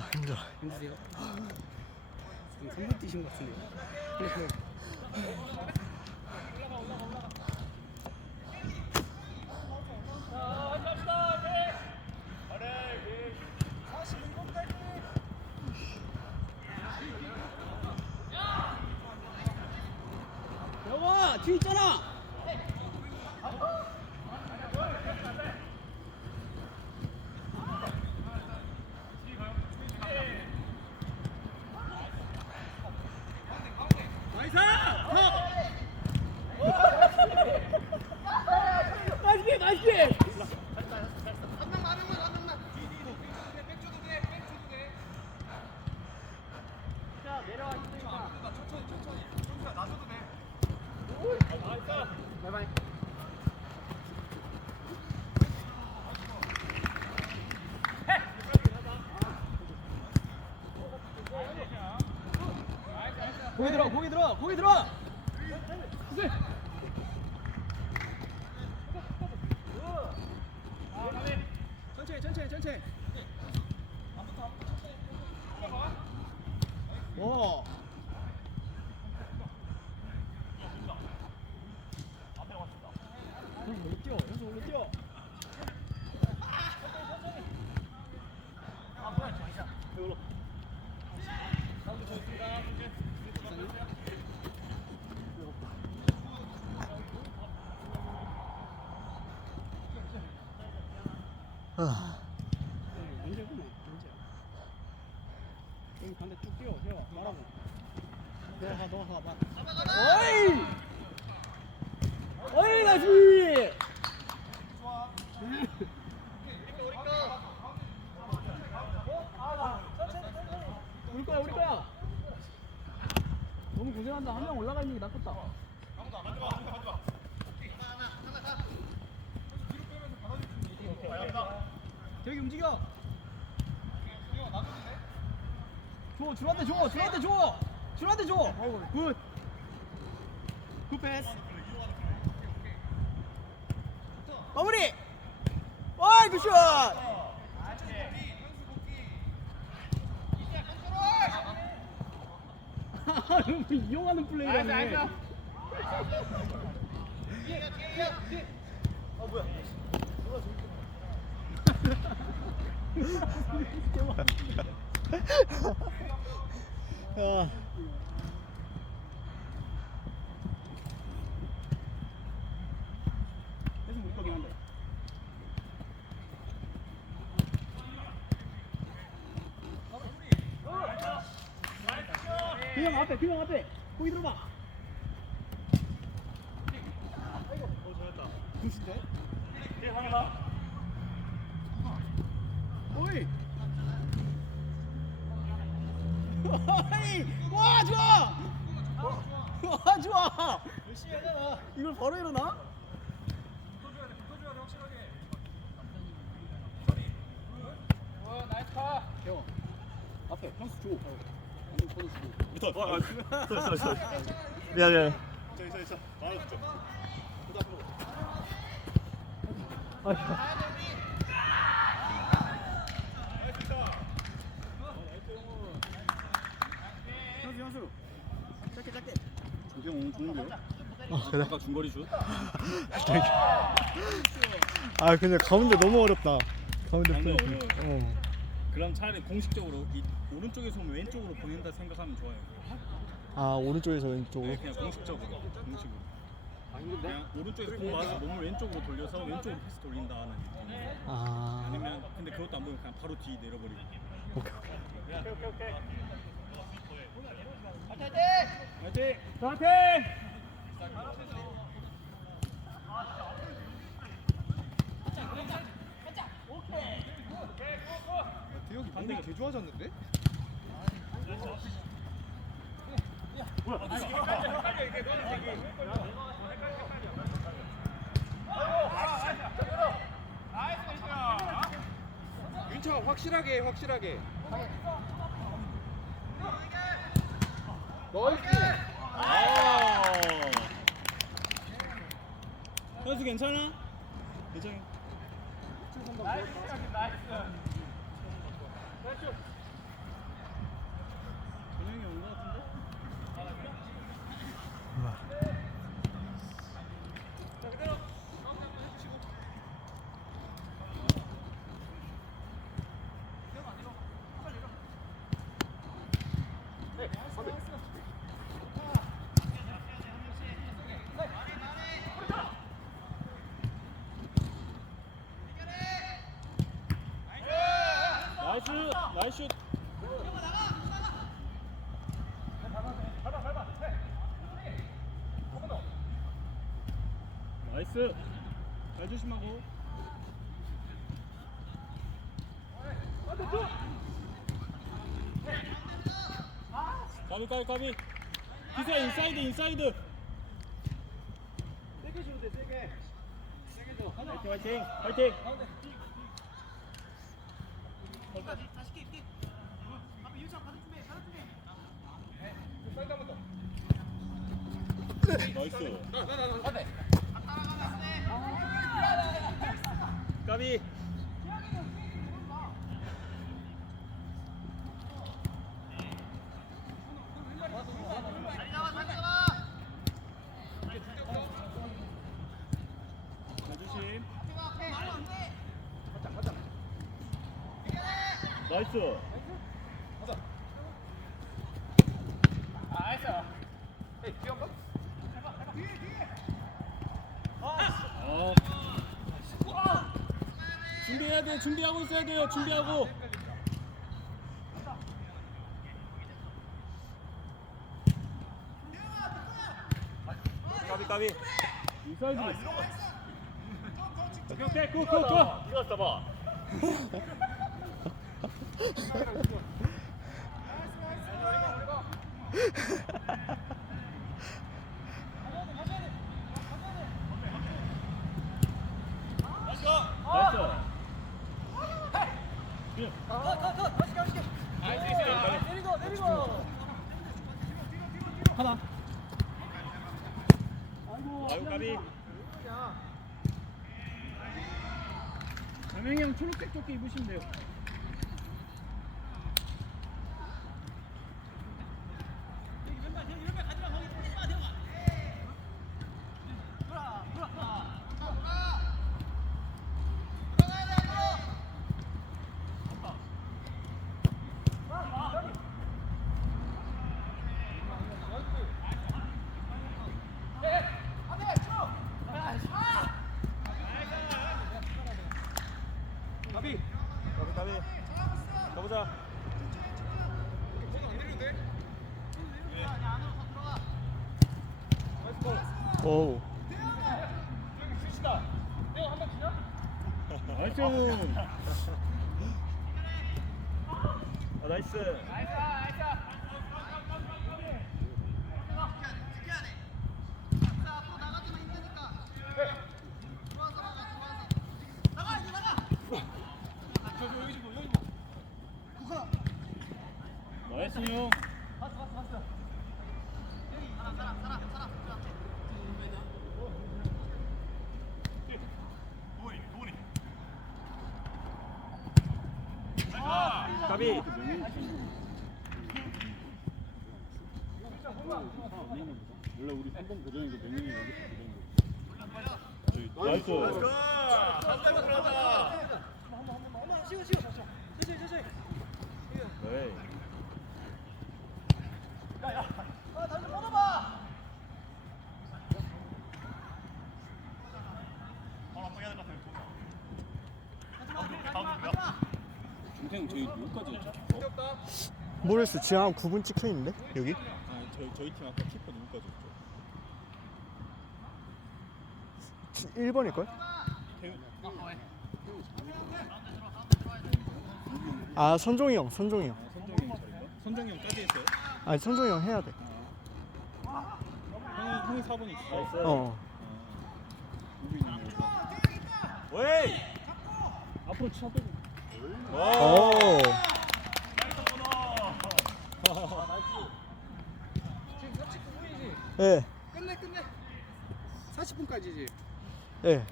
아 힘들어. 힘드세요? 지금 3분 뛰신 것 같은데요? 뒤 있잖아 나이스 맛있게 맛있게 자 내려와 있으니까 바이바이 고기 들어 고기 들어 고기 들어. 천천히 천천히 천천히. 오. 형 올려 뛰어 연수 올려 뛰어 아, 문제구나 문제야 여기 반대 쭉 뛰어 세워 말하고 너가 너가 봐 어이 어이 나지 우리 거야 우리 거야 너무 고생한다 한 명 올라가 있는 게 낫겠다 대기 움직여 줘 줄한테 줘 줄한테 줘 줄한테 줘굿. 굿 패스. 마무리. 어이 굿샷. 이용하는 플레이라네 아, 한 다 그냥 앞에 그냥 앞에. 거기 들어봐. 굿인데? 오이 어이 와 좋아 와 좋아 열심히 하잖아 이걸 바로 일어나? 형 앞에 형수 줘 아니 번호 주고 미안 미안. 현수 현수 짧게 짧게 조경 오늘 좋은데요? 아 그래. 아까 중거리 슛? 아 근데 가운데 너무 어렵다. 가운데 가운데 플레이. 어. 그럼 차라리 공식적으로 이 오른쪽에서 오면 왼쪽으로 보낸다 생각하면 좋아요. 아 오른쪽에서 왼쪽으로. 네, 그냥 공식적으로. 공식으로. 그냥 오른쪽에서 공 맞아서 몸을 왼쪽으로 돌려서 왼쪽으로 패스 돌린다는 느낌. 아. 아니면 근데 그것도 안 보면 그냥 바로 뒤 내려버리고. 오케이 오케이. 화이팅! 대혁이 반대가 개 좋아졌는데? 윤철 확실하게 해, 확실하게 나이 현수 괜찮아? 괜찮아. 나이스, 나이스. 나이스. 전형이 온거 같은데? 우와. 자, 그대로. 네, 슛. 나이스. 잘 조심하고. 까비 까비 까비. 기세 인사이드 인사이드. 세게 주면 돼 세게. 세게 줘. 화이팅 화이팅 화이팅 나이스 까비 나이스. 아. 준비해야 돼 준비하고 있어야 돼요 준비하고. 까비 까비. 인사이드. 오케이 오케이 굿 굿굿. 이거 잡아 하나. 아유 까비 남영이 형 초록색 조끼 입으시면 돼요 가비. 까비 까비 가보자 오. 나이스. 아, 나이스. 나이스 형 까비. 원래 우리 3번 고정이고 명훈이 여기 나이스. 엄마 쉬어 쉬어. 천천히 천천히. 네. 아 다시 뻗어봐. 중태형 저희 여기까지 했죠? 모르겠어. 지금 한 9분 찍혀 있는데 여기? 아 저희 저희 팀 아까 키퍼 누구까지 했죠? 1번일 걸? 아 선종이 형, 선종이 형. 아, 선정이 형 저인가? 선정이 형까지 했어요? 아니 선종이 형 해야 돼. 형이 형이 4번 있어. 나이스. 어. 웨이. 앞으로 차도. 오. 지금 39분이지. 예. 끝내 끝내. 40분까지지. 예.